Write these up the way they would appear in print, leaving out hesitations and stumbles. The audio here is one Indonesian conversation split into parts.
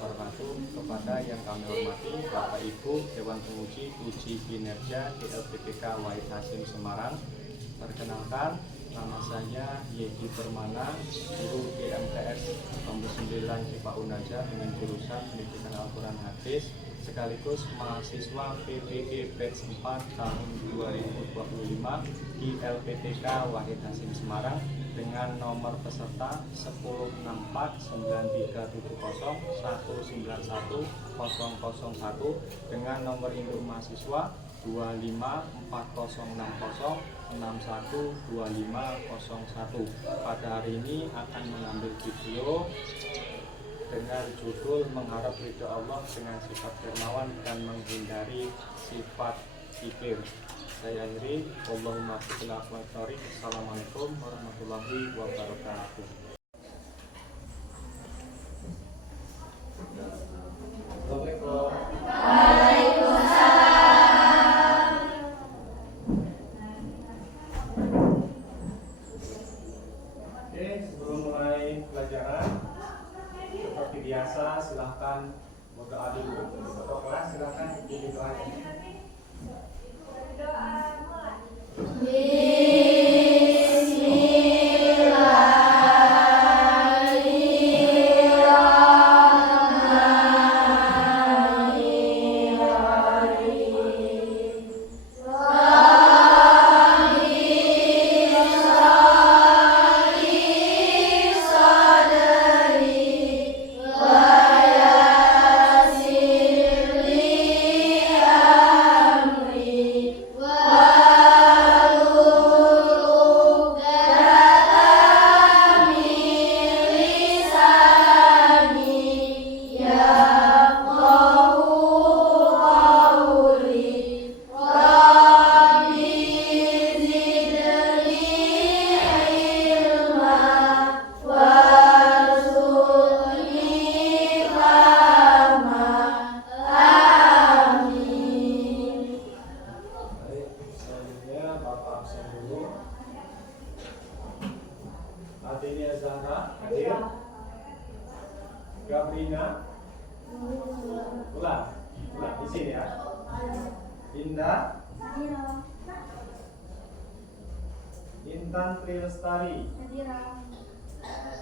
wabarakatuh. Kepada yang kami hormati Bapak Ibu Dewan Penguji Uji Kinerja DLPPK Wahid Hasim Semarang. Perkenalkan, nama saya Yedi Permana, guru IMTS Kampus 9 IPA Unaja dengan jurusan Pendidikan Al-Quran Hadis, sekaligus mahasiswa PPE Batch 4 tahun 2025 di LPTK Wahid Hasim Semarang dengan nomor peserta 1649370191001 dengan nomor induk mahasiswa 254060612501. Pada hari ini akan mengambil video dengan judul Mengharap ridho Allah dengan sifat dermawan dan menghindari sifat kikir. Saya akhiri. Allahumma sholli ala Muhammad. Assalamualaikum warahmatullahi wabarakatuh. Oke, sebelum mulai pelajaran, seperti biasa silahkan berdoa dulu. Untuk kelas silahkan pilih doanya. Adenia Zahra hadir. Gabrina ulang di sini ya. Indah, Intan Trilestari,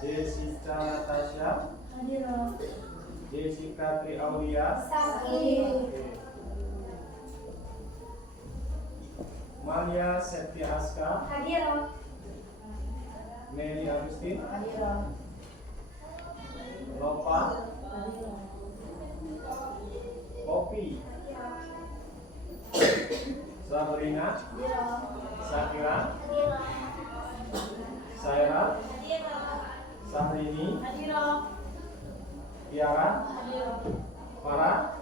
Jessica Natasha, Jessica Triaulia, Malia Septia Aska, Mary Agustin, Lopa, Kopi, Sabrina, Sakira, Saira, Sahrini, Tiara, Farah.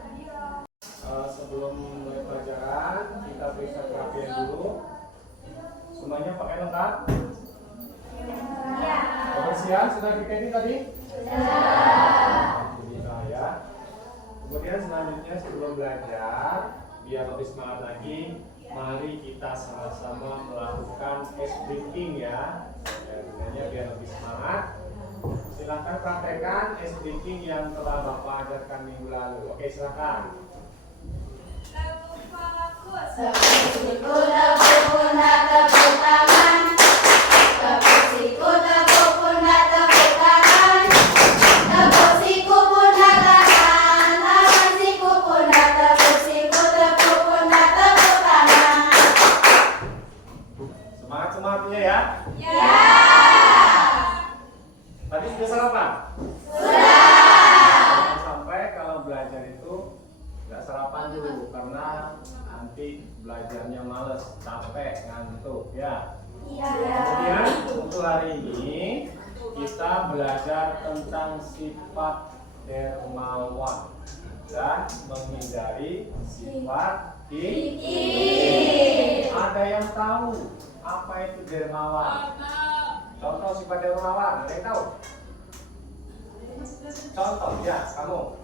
Sebelum mulai pelajaran kita periksa kerapian dulu. Semuanya pakai lengkap? Kebersihan sudah diketik tadi? Alhamdulillah ya. Kemudian selanjutnya sebelum belajar, biar lebih semangat lagi, mari kita sama-sama melakukan ice breaking ya. Sebenarnya biar lebih semangat. Silahkan praktekkan ice breaking yang telah Bapak ajarkan minggu lalu. Oke, silahkan. Semangat-semangatnya ya? Ya. Tadi sudah sarapan? Sudah. Jangan sampai kalau belajar itu nggak sarapan dulu karena nanti belajarnya males, capek, ngantuk ya. Iya. Kemudian untuk hari ini kita belajar tentang sifat dermawan dan menghindari sifat kikir. Ada yang tahu apa itu dermawan? Contoh sifat dermawan, ada yang tahu? Contoh ya, kamu.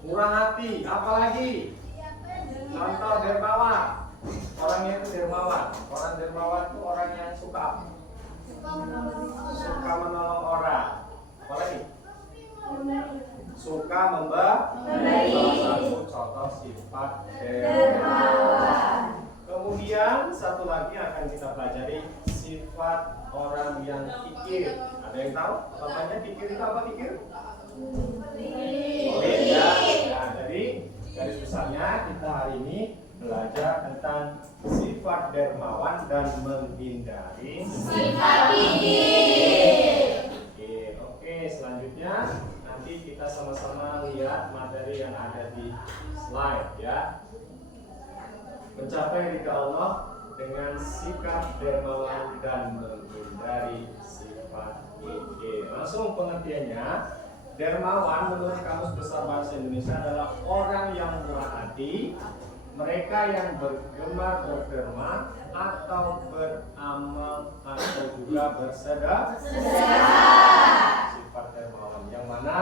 Murah hati, apalagi? Contoh dermawan. Orangnya itu dermawan. Orang dermawan itu orang yang suka menolong orang. Apalagi? suka memberi. Salah satu contoh sifat dermawan. Kemudian satu lagi akan kita pelajari sifat orang yang kikir. Ada yang tahu? Contohnya kikir itu apa kikir? Pelit ya. Nah, jadi garis besarnya kita hari ini belajar tentang sifat dermawan dan menghindari sifat kikir. Oke, selanjutnya nanti kita sama-sama lihat materi yang ada di slide ya. Mencapai ridha Allah dengan sikap dermawan dan menghindari sifat kikir. Langsung pengertiannya, dermawan menurut Kamus Besar Bahasa Indonesia adalah orang yang murah hati, mereka yang bergemar berderma atau beramal atau juga bersedekah. Sifat dermawan yang mana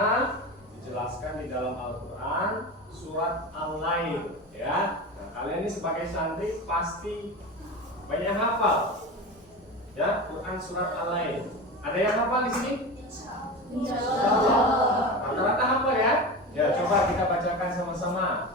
dijelaskan di dalam Al-Quran surat Al-Lail ya. Nah, kalian ini sebagai santri pasti banyak hafal ya Quran surat Al-Lail. Ada yang hafal di sini? Insyaallah. Rata-rata hafal ya? Ya, coba kita bacakan sama-sama.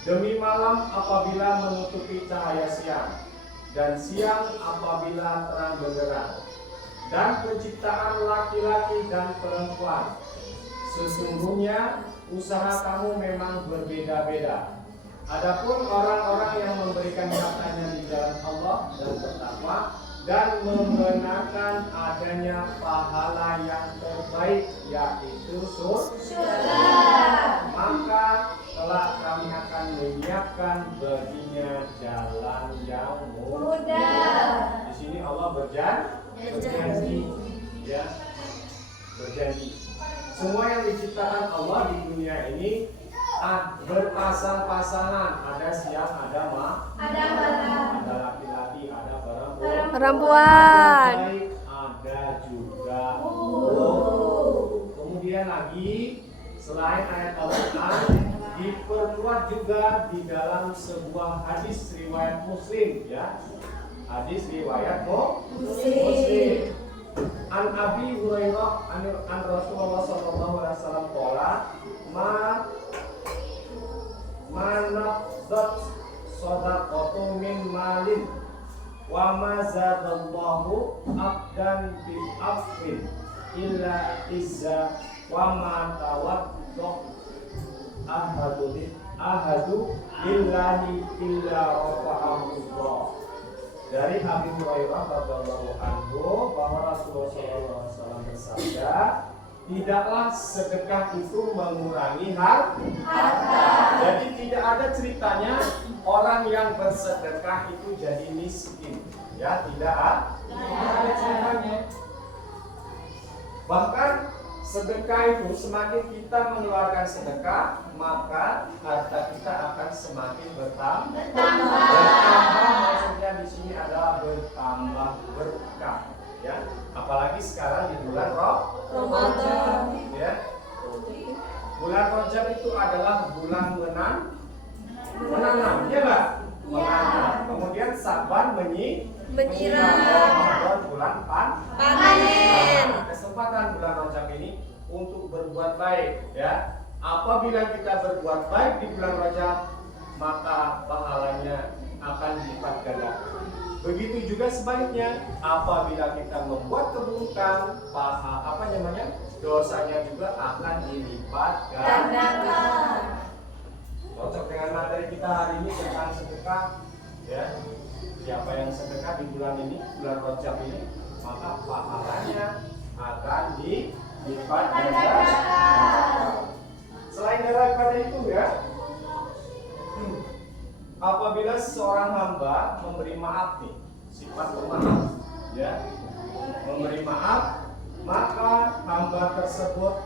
Demi malam apabila menutupi cahaya siang, dan siang apabila terang benderang, dan penciptaan laki-laki dan perempuan. Sesungguhnya usaha kamu memang berbeda-beda. Adapun orang-orang yang memberikan hartanya di jalan Allah dan bertakwa dan membenarkan adanya pahala yang terbaik, yaitu surga, maka kelak kami akan menyiapkan baginya jalan yang mudah. Di sini Allah berjanji, ya, berjanji. Semua yang diciptakan Allah di dunia ini berpasang-pasangan. Ada siang, ada laki-laki, ada perempuan. Ada juga kemudian lagi selain ayat Al-Quran diperkuat juga di dalam sebuah hadis riwayat Muslim ya. Hadis riwayat Muslim. An Abi Hurairah an Rasulullah sallallahu alaihi wasallam qala manaqdat shadaqatu min malin wa ma zadallahu abdan bi afwin illa izza wa ma tawaddo ahadu lillahi illa rafa'ahullah. Dari Abi Hurairah radhiyallahu anhu bahwa Rasulullah SAW bersabda, tidaklah sedekah itu mengurangi harta. Jadi tidak ada ceritanya orang yang bersedekah itu jadi miskin. Ya, tidak ada ceritanya. Bahkan sedekah itu semakin kita mengeluarkan sedekah, maka harta kita akan semakin bertambah. Bertambah maksudnya di sini adalah bertambah berkah. Ya, apalagi sekarang di bulan Ramadan. Ya, bulan Rajab itu adalah bulan menanam, ya Mbak? Menanam. Kemudian Saban menyiram. Ramadan bulan panen. Kesempatan bulan Rajab ini untuk berbuat baik, ya. Apabila kita berbuat baik di bulan Rajab, maka pahalanya akan dilipat gandakan. Begitu juga sebaliknya, apabila kita membuat keburukan, dosanya juga akan dilipat gandakan. Cocok dengan materi kita hari ini tentang sedekah, ya. Siapa yang sedekah di bulan ini, bulan Rajab ini, maka pahalanya akan dilipat gandakan. Selain daripada itu, ya, apabila seorang hamba memberi maaf nih, sifat pemaaf, ya, memberi maaf, maka hamba tersebut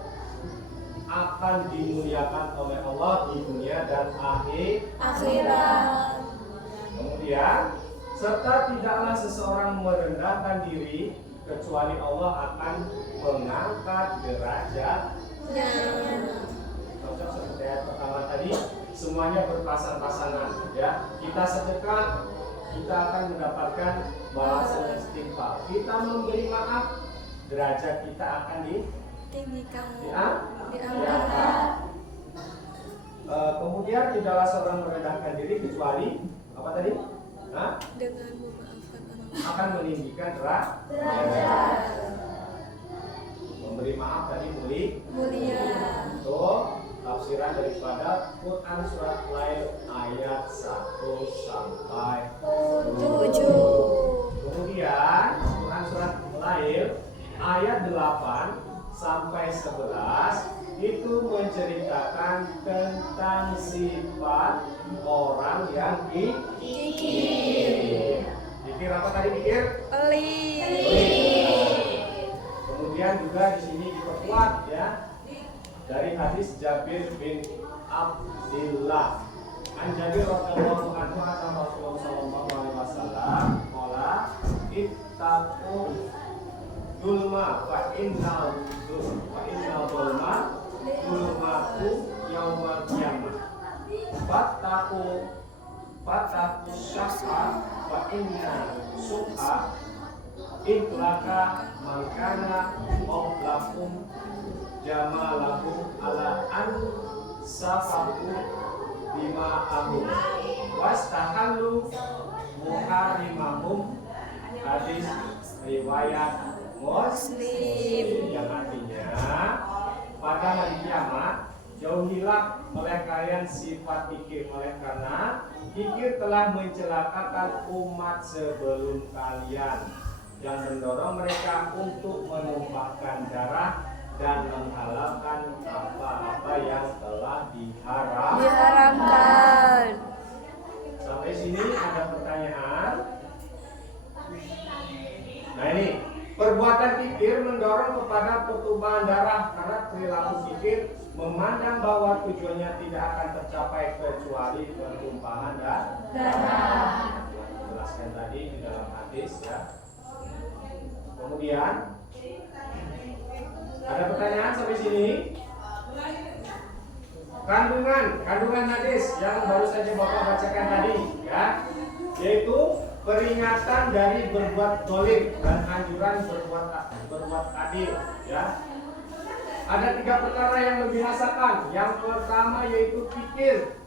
akan dimuliakan oleh Allah di dunia dan akhirat. Kemudian, serta tidaklah seseorang merendahkan diri kecuali Allah akan mengangkat derajatnya. Cocok seperti ayat pertama tadi, semuanya berpasang-pasangan, ya. Kita sedekah, kita akan mendapatkan balasan istighfar. Kita memberi maaf, derajat kita akan ditinggikan. Kemudian tidaklah seorang merendahkan diri kecuali apa tadi? Dengan memaafkan orang akan meninggikan derajat. Memberi maaf tadi mulia. Itu tafsiran daripada Quran surat Lail ayat 1 sampai 7. Kemudian Quran surat Lail ayat 8 sampai 11 itu menceritakan tentang sifat orang yang kikir. Kikir apa tadi kikir? Pelit. Kemudian juga di sini diperkuat, ya, dari hadis Jabir bin Abdillah. An Jabir radhiyallahu anhu anna Rasulullah sallallahu alaihi wasallam qala ittaqu dzulma fa innal dzulma dzulmatu yaumal qiyamah. Fattaqu syaqqa fa inna suqa itlaka mangkana qablakum jamalahum ala an safaku bima ahum wastahallu muharimahum. Hadis riwayat Muslim, yang artinya pada hari kiamat jauhilah oleh kalian sifat kikir, oleh karena kikir telah mencelakakan umat sebelum kalian yang mendorong mereka untuk menumpahkan darah dan menghalalkan apa-apa yang telah diharamkan. Sampai sini ada pertanyaan. Nah, ini perbuatan kikir mendorong kepada pertumpahan darah karena perilaku kikir memandang bahwa tujuannya tidak akan tercapai kecuali pertumpahan darah. Jelaskan tadi di dalam hadis, ya. Kemudian ada pertanyaan sampai sini. Kandungan hadis yang baru saja Bapak bacakan tadi, ya, yaitu peringatan dari berbuat zalim dan anjuran berbuat adil, ya. Ada 3 perkara yang membinasakan. Yang pertama yaitu kikir.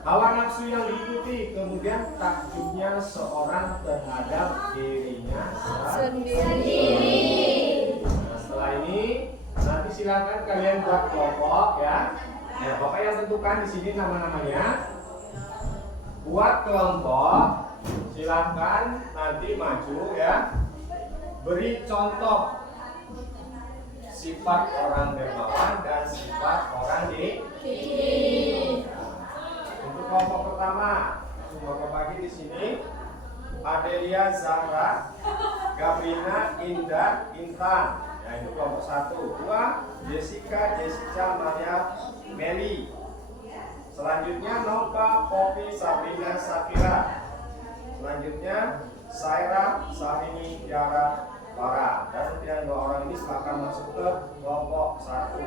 Hawa nafsu yang diikuti, kemudian takjubnya seorang terhadap dirinya sendiri. Nah, setelah ini nanti silakan kalian buat kelompok ya. Ya, Bapak yang tentukan di sini nama-namanya. Buat kelompok, silahkan nanti maju ya. Beri contoh sifat orang dermawan dan sifat orang dikir. Untuk kelompok pertama, langsung Bapak bagi di sini. Adelia, Zahra, Gabrina, Indah, Intan. Ya, itu kelompok 1. 2, Jessica, Maria, Meli. Selanjutnya Nova, Poppy, Sabrina, Safira. Selanjutnya Saira, Sahini, Tiara, Farah. Dan yang 2 orang ini silakan masuk ke kelompok 1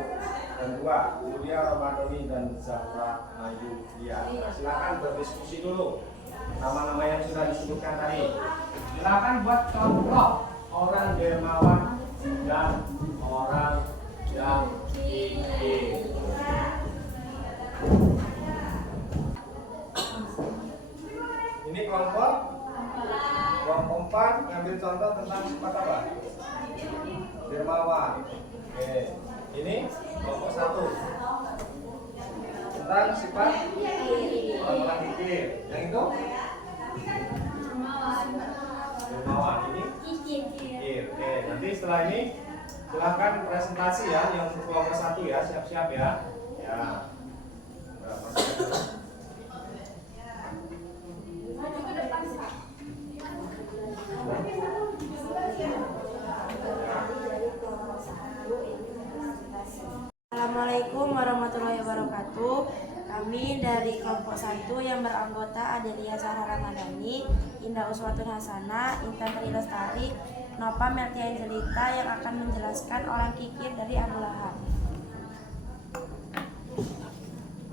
dan 2. Julia, Ramadhani, dan Zahra Ayu Lia. Silakan berdiskusi dulu nama-nama yang sudah disebutkan tadi. Silakan buat contoh orang dermawan dan orang yang kikir. Ini kelompok 4 ngambil contoh tentang sifat apa? Dermawan. Oke. Ini kelompok 1 tentang sifat orang-orang kikir. Yang itu? Dermawan. Ini kikir. Oke. Nanti setelah ini silakan presentasi ya yang untuk kelompok 1 ya. Siap-siap ya. Ya. Assalamualaikum warahmatullahi wabarakatuh. Kami dari kelompok 1 yang beranggota Adelia Zahra Ramadhani, Indah Uswatun Hasanah, Intan Tri Lestari, Nova Meltia Angelita yang akan menjelaskan orang kikir dari Abu Lahab.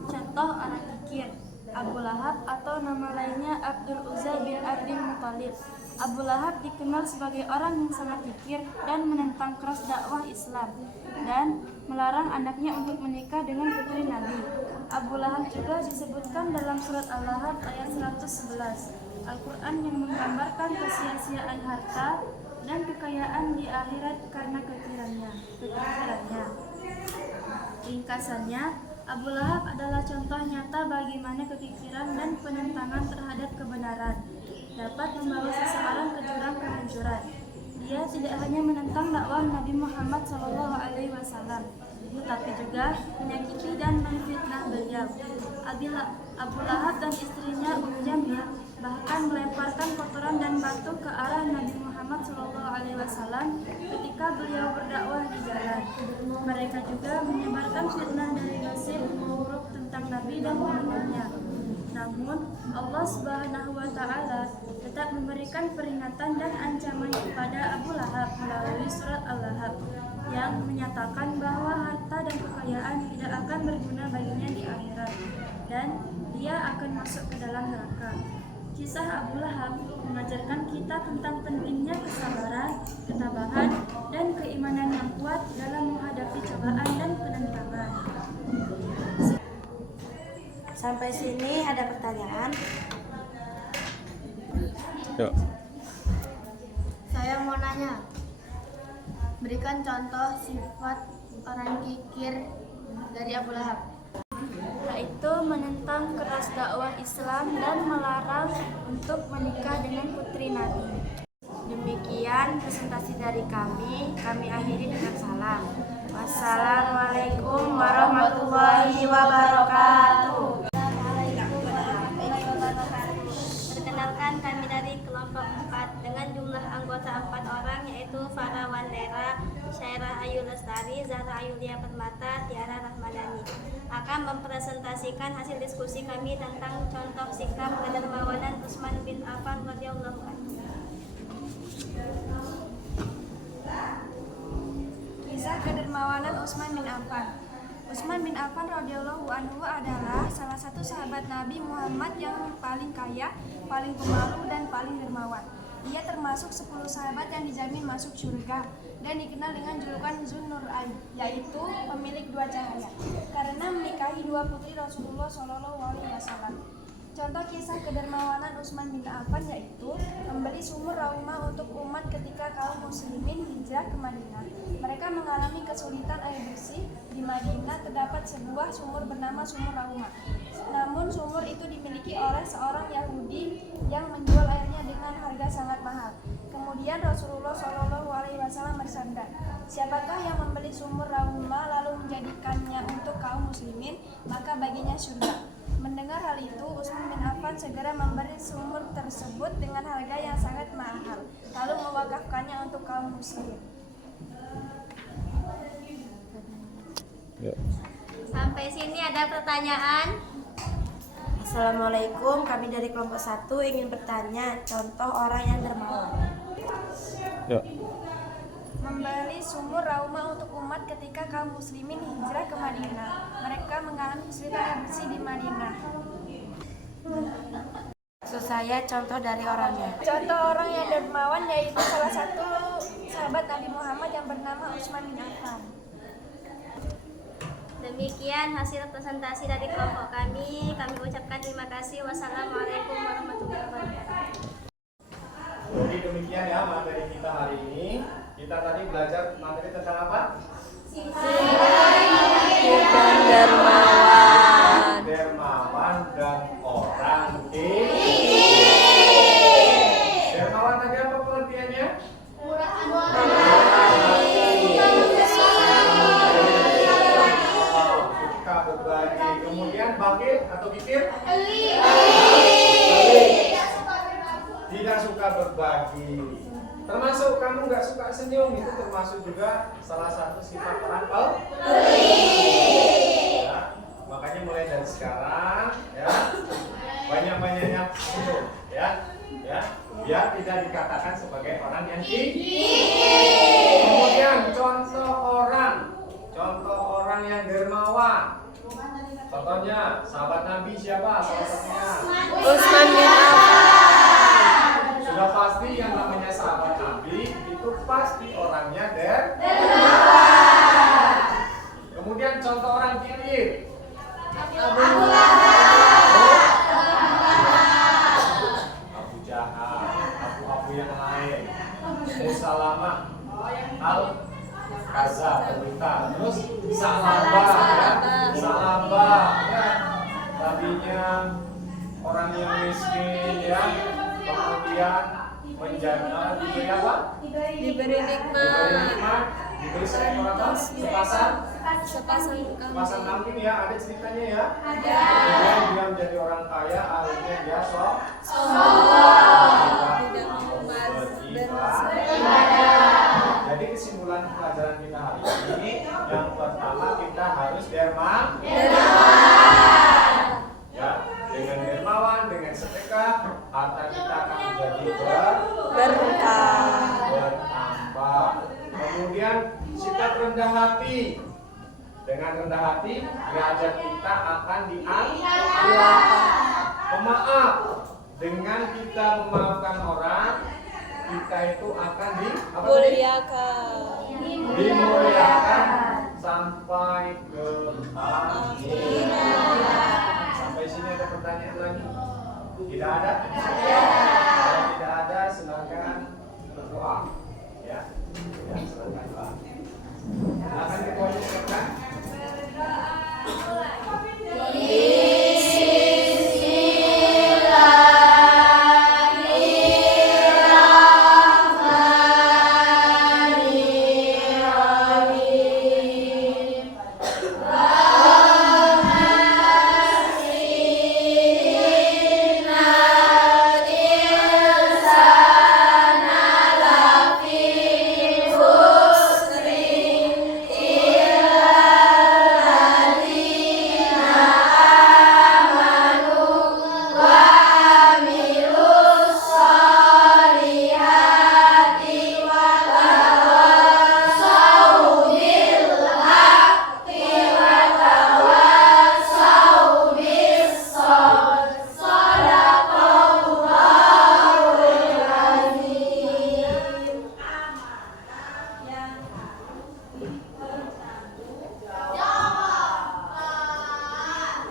Contoh orang kikir. Abu Lahab atau nama lainnya Abdul Uzza bin Abdul Muthalib. Abu Lahab dikenal sebagai orang yang sangat kikir dan menentang keras dakwah Islam dan melarang anaknya untuk menikah dengan putri Nabi. Abu Lahab juga disebutkan dalam surat Al-Lahab ayat 111 Al-Quran yang menggambarkan kesia-siaan harta dan kekayaan di akhirat karena kekirannya. Ringkasannya, Abu Lahab adalah contoh nyata bagaimana kekikiran dan penentangan terhadap kebenaran dapat membawa seseorang ke jurang kehancuran. Dia tidak hanya menentang dakwah Nabi Muhammad SAW, tetapi juga menyakiti dan menfitnah beliau. Abu Lahab dan istrinya Jamil bahkan melemparkan kotoran dan batu ke arah Nabi Muhammad SAW ketika beliau berdakwah di jalan. Mereka juga menyebarkan fitnah dari gosip buruk tentang Nabi dan pengikutnya. Namun Allah Subhanahu wa Ta'ala tetap memberikan peringatan dan ancaman kepada Abu Lahab melalui surat Al-Lahab yang menyatakan bahwa harta dan kekayaan tidak akan berguna baginya di akhirat dan dia akan masuk ke dalam neraka. Kisah Abu Lahab mengajarkan kita tentang pentingnya kesabaran, ketabahan, dan keimanan yang kuat dalam menghadapi cobaan dan penentangan. Sampai sini ada pertanyaan? Yuk. Saya mau nanya, berikan contoh sifat orang kikir dari Abu Lahab. Yaitu menentang keras dakwah Islam dan melarang untuk menikah dengan putri Nabi. Demikian presentasi dari kami akhiri dengan salam. Wassalamualaikum warahmatullahi wabarakatuh. Perkenalkan, kami dari kelompok 4 dengan jumlah anggota 4 orang, yaitu Farah Wandera, Syairah Ayu Lestari, Zahra Ayulia Permata, Tiara Rahmadani, akan mempresentasikan hasil diskusi kami tentang contoh sikap kedermawanan Utsman bin Affan radhiyallahu anhu. Kisah kedermawanan Utsman bin Affan. Utsman bin Affan radhiyallahu anhu adalah salah satu sahabat Nabi Muhammad yang paling kaya, paling pemalu, dan paling dermawan. Ia termasuk 10 sahabat yang dijamin masuk surga. dan dikenal dengan julukan Zunnurain, yaitu pemilik dua cahaya, karena menikahi dua putri Rasulullah SAW. Contoh kisah kedermawanan Utsman bin Affan yaitu membeli sumur Raumah untuk umat ketika kaum muslimin hijrah ke Madinah. Mereka mengalami kesulitan air bersih. Di Madinah terdapat sebuah sumur bernama Sumur Raumah. Namun sumur itu dimiliki oleh seorang Yahudi yang menjual airnya dengan harga sangat mahal. Kemudian Rasulullah SAW bersabda, "Siapakah yang membeli sumur Raumah lalu menjadikannya untuk kaum muslimin, maka baginya surga." Mendengar hal itu, Utsman bin Affan segera memberi sumur tersebut dengan harga yang sangat mahal, lalu mewakafkannya untuk kaum muslim. Sampai sini ada pertanyaan? Assalamualaikum, kami dari kelompok 1 ingin bertanya contoh orang yang dermawan. Membeli sumur Raumah untuk umat ketika kaum muslimin hijrah ke Madinah. Mereka mengalami kesulitan air bersih di Madinah. Maksud saya contoh dari orangnya. Contoh orang yang dermawan yaitu salah satu sahabat Nabi Muhammad yang bernama Utsman bin Affan. Demikian hasil presentasi dari kelompok kami. Kami ucapkan terima kasih. Wassalamualaikum warahmatullahi wabarakatuh. Jadi demikian ya materi kita hari ini. Kita tadi belajar materi tentang apa? Dermawan dan orang dermawan tadi apa pengertiannya? Suka berbagi. Kemudian bakil atau kikir? Tidak suka berbagi. Termasuk kamu nggak suka senyum, itu termasuk juga salah satu sifat orang ya, makanya mulai dari sekarang ya banyak-banyaknya senyum ya biar tidak dikatakan sebagai orang yang Kemudian contoh orang yang dermawan. Contohnya sahabat Nabi siapa? Salah satunya Utsman bin Affan. Sudah pasti yang namanya sahabat Nabi itu pasti orangnya Kemudian contoh orang kiri. Abu Jahal, Abu yang lain. Musalamah Al-Kazab, terus Salabah ya. Tadinya orang yang miskin ya. Kemudian diberi apa? Diberi nikmat. Diberi seekor apa? Sepasang kambing ya, ada ceritanya ya? Kemudian dia menjadi orang kaya, akhirnya dia tidak mau beribadah. Jadi kesimpulan pelajaran kita hari ini, yang pertama kita harus dermawan. Ya, dengan dermawan, dengan sedekah, harta kita akan menjadi bertambah. Kemudian sikap rendah hati. Dengan rendah hati, derajat kita akan diangkat. Pemaaf. Dengan kita memaafkan orang, kita itu akan dimuliakan sampai ke akhirat. Sampai sini ada pertanyaan lagi? Tidak ada? Kalau tidak ada, silakan berdoa. Ya, silakan doa. Silakan dikomunikasikan.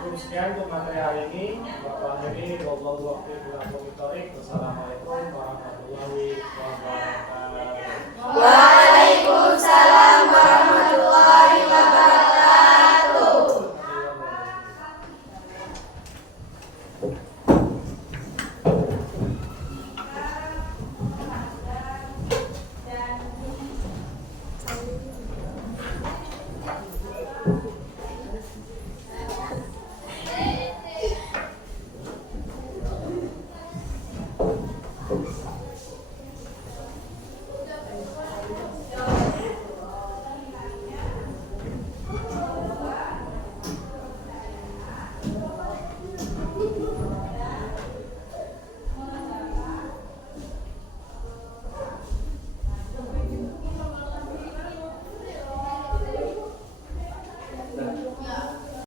Cukup sekian untuk materi hari ini. Bapak ini wassalamualaikum warahmatullahi wabarakatuh. Waalaikumsalam